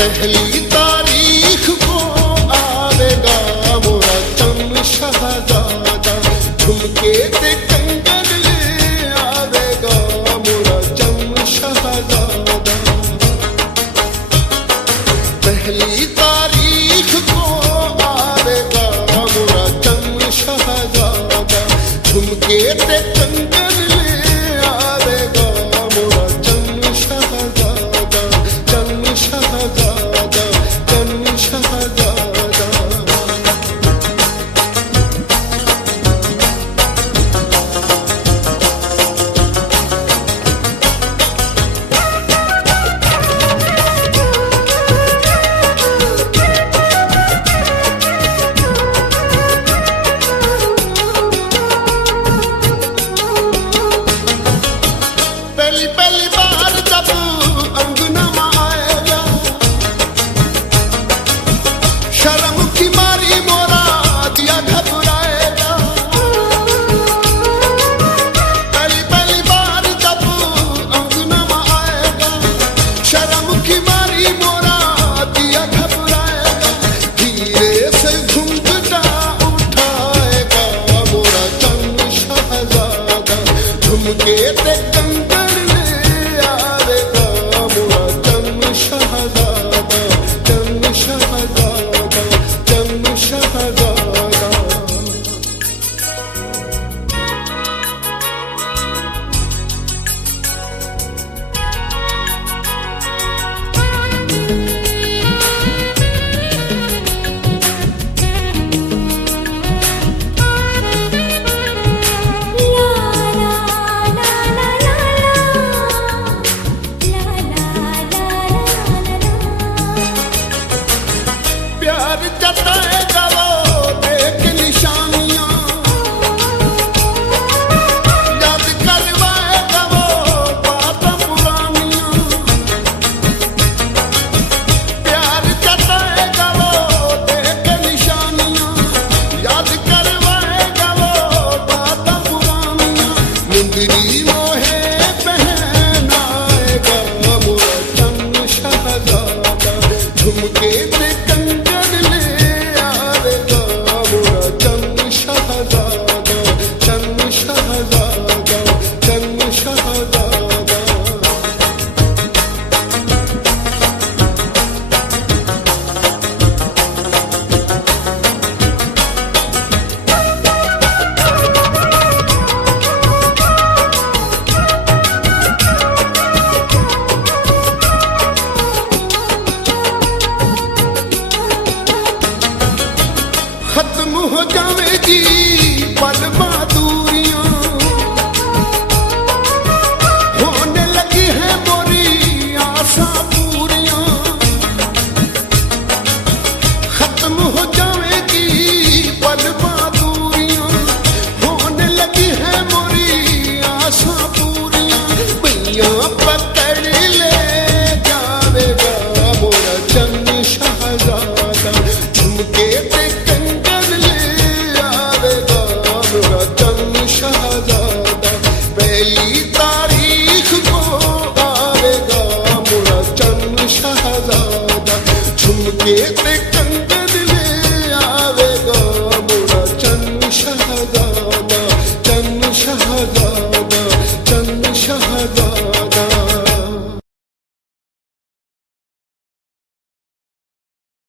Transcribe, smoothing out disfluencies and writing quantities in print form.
पहली तारीख को आवेगा मोरा चम शहजादा, झुमके ते कंगन ले आवेगा मोरा चम शहजादा। पहली तारीख को आवेगा मोरा चम शहजादा, झुमके ते कंगन ले आवेगा मोरा चम शहजादा, चम शहजादा। पहली बार जब अंगना में आएगा, शर्म की मारी मोरा दिया घबराएगा। पहली बार जब अंगना में आएगा, शर्म की मारी मोरा दिया घबराएगा। धीरे से घुंघटा उठाएगा मोरा चम शहजादा, झुमके ते कंगन ले आवेगा मोरा चम शहजादा, चम शहजादा, चम शहजादा। प्यार जताएगा वो देख निशानियां, याद करवाएगा वो बातें पुरानियां। प्यार जताएगा वो देख निशानियां, याद करवाएगा वो बातें पुरानियां। मुंदरी मोहे पहनाएगा मोरा चम शहजादा, झुमके ते कंगन ले आवेगा मोरा चम शहजादा, चम शहजादा, चम शहजादा। खत्म हो जाएगी पल दूरियां, होने लगी है मोरी आशा पूरियां। खत्म हो जाएगी पल दूरियां, होने लगी है मोरी आशा पूरियां। मैया पकड़ ले जावेगा मोरा चम शहजादा, झुमके ते कंगन ले आवेगा मोरा चम शहजादा। पहली तारीख को आवेगा मोरा चम शहजादा, झुमके ते कंगन ले आवेगा मोरा चम शहजादा, चम शहजादा, चम शहजादा।